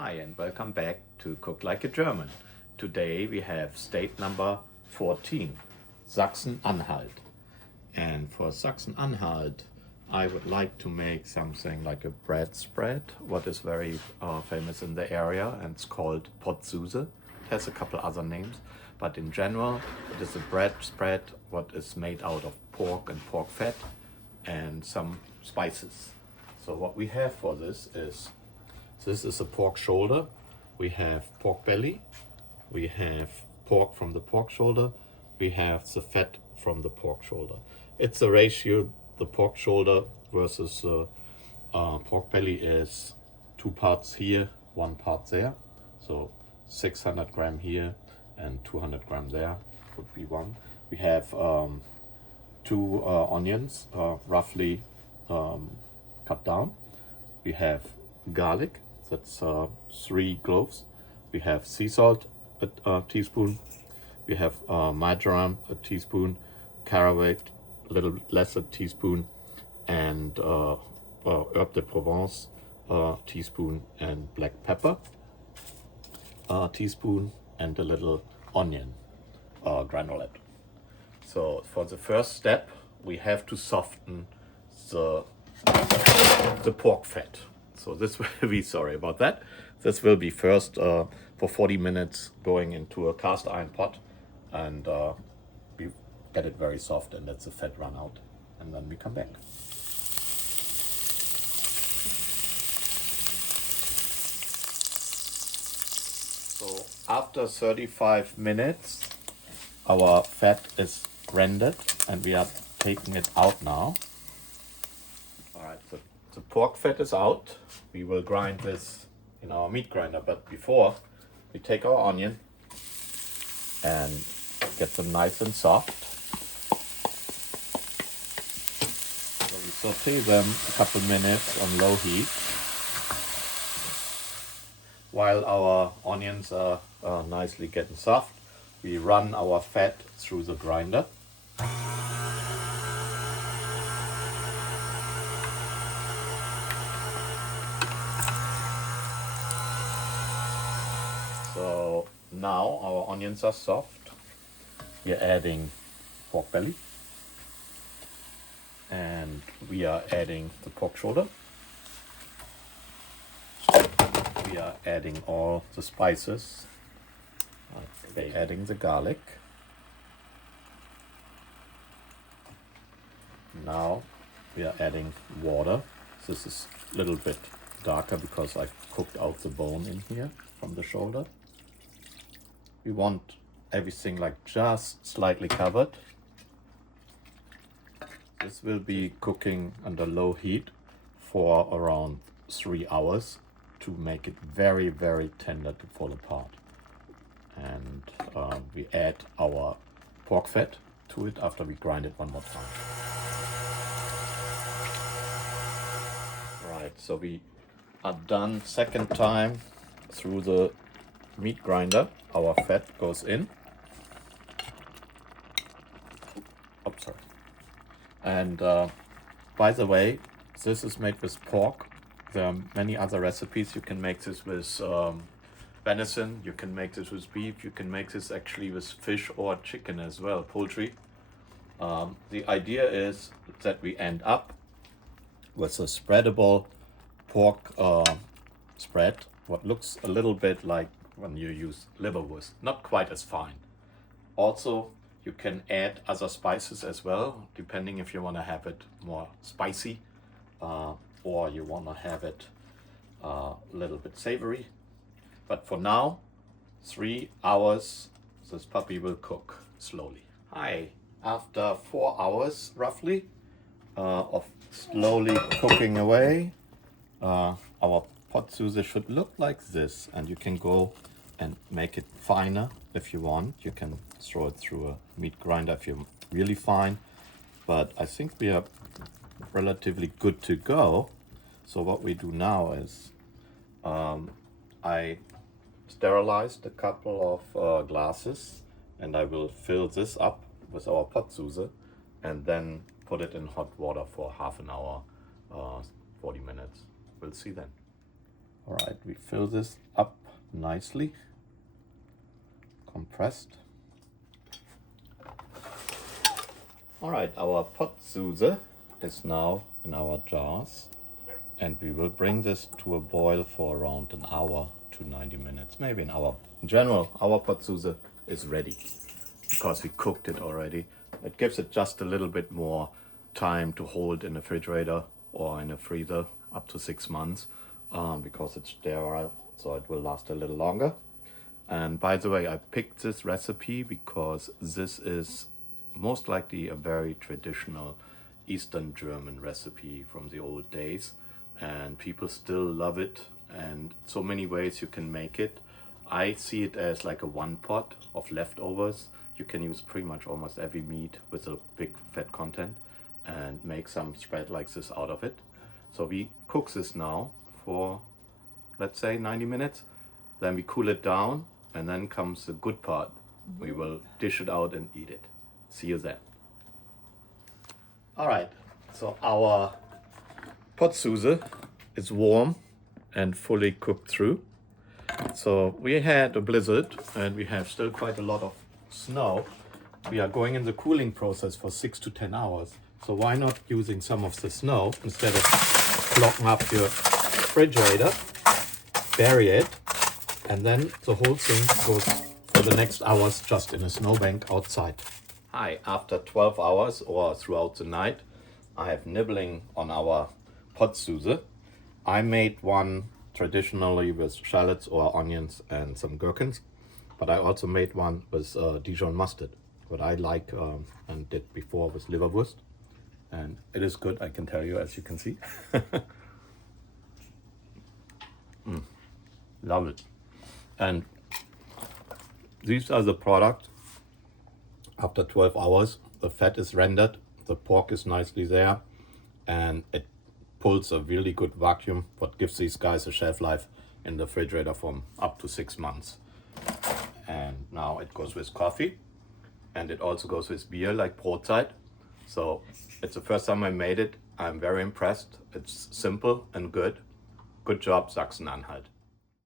Hi and welcome back to Cook Like a German. Today we have state number 14, Sachsen-Anhalt. And for Sachsen-Anhalt, I would like to make something like a bread spread, what is very famous in the area, and it's called Pottsuse. It has a couple other names, but in general, it is a bread spread what is made out of pork and pork fat and some spices. So what we have for this is a pork shoulder, we have pork belly, we have pork from the pork shoulder, we have the fat from the pork shoulder. It's a ratio, the pork shoulder versus pork belly is 2 parts here, 1 part there. So 600 gram here and 200 gram there would be one. We have 2 onions, roughly cut down. We have garlic, that's 3 cloves. We have sea salt, a teaspoon. We have marjoram, a teaspoon. Caraway, a little less, a teaspoon. And herbe de Provence, a teaspoon. And black pepper, a teaspoon. And a little onion, granulate. So for the first step, we have to soften the pork fat. So this will be, sorry about that, this will be first for 40 minutes going into a cast iron pot, and we get it very soft and let the fat run out, and then we come back. So after 35 minutes, our fat is rendered and we are taking it out now. All right, so the pork fat is out. We will grind this in our meat grinder, but before we take our onion and get them nice and soft. So we saute them a couple minutes on low heat while our onions are nicely getting soft. We run our fat through the grinder. So now our onions are soft. We are adding pork belly and we are adding the pork shoulder. We are adding all the spices. We're adding the garlic. Now we are adding water. This is a little bit darker because I cooked out the bone in here from the shoulder. We want everything like just slightly covered. This will be cooking under low heat for around 3 hours to make it very, very tender to fall apart. And we add our pork fat to it after we grind it one more time. Right, so we are done second time through the meat grinder. Our fat goes in. Oh, sorry. And by the way, this is made with pork. There are many other recipes. You can make this with venison, you can make this with beef, you can make this actually with fish or chicken as well, poultry. The idea is that we end up with a spreadable pork spread, what looks a little bit like when you use liverwurst, not quite as fine. Also, you can add other spices as well, depending if you want to have it more spicy or you want to have it a little bit savory. But for now, 3 hours, this puppy will cook slowly. Hi, after 4 hours roughly of slowly cooking away, our Pottsuse should look like this, and you can go and make it finer if you want. You can throw it through a meat grinder if you're really fine, but I think we are relatively good to go. So what we do now is I sterilized a couple of glasses and I will fill this up with our Pottsuse and then put it in hot water for half an hour, 40 minutes. We'll see then. All right, we fill this up nicely, compressed. All right, our Pottsuse is now in our jars, and we will bring this to a boil for around an hour to 90 minutes, maybe an hour. In general, our Pottsuse is ready because we cooked it already. It gives it just a little bit more time to hold in the refrigerator or in a freezer up to 6 months because it's sterile, so it will last a little longer. And by the way, I picked this recipe because this is most likely a very traditional Eastern German recipe from the old days, and people still love it, and so many ways you can make it. I see it as like a one pot of leftovers. You can use pretty much almost every meat with a big fat content and make some spread like this out of it. So we cook this now for, let's say, 90 minutes. Then we cool it down, and then comes the good part. We will dish it out and eat it. See you then. All right, so our Pottsuse is warm and fully cooked through. So we had a blizzard and we have still quite a lot of snow. We are going in the cooling process for 6 to 10 hours. So why not using some of the snow instead of clogging up your refrigerator, bury it, and then the whole thing goes for the next hours just in a snowbank outside. Hi, after 12 hours or throughout the night, I have nibbling on our Pottsuse. I made one traditionally with shallots or onions and some gherkins, but I also made one with Dijon mustard, what I like and did before with liverwurst. And it is good, I can tell you, as you can see. Love it. And these are the products. After 12 hours, the fat is rendered, the pork is nicely there, and it pulls a really good vacuum, what gives these guys a shelf life in the refrigerator from up to 6 months. And now it goes with coffee, and it also goes with beer like Brotzeit. So it's the first time I made it. I'm very impressed. It's simple and good. Good job, Sachsen-Anhalt.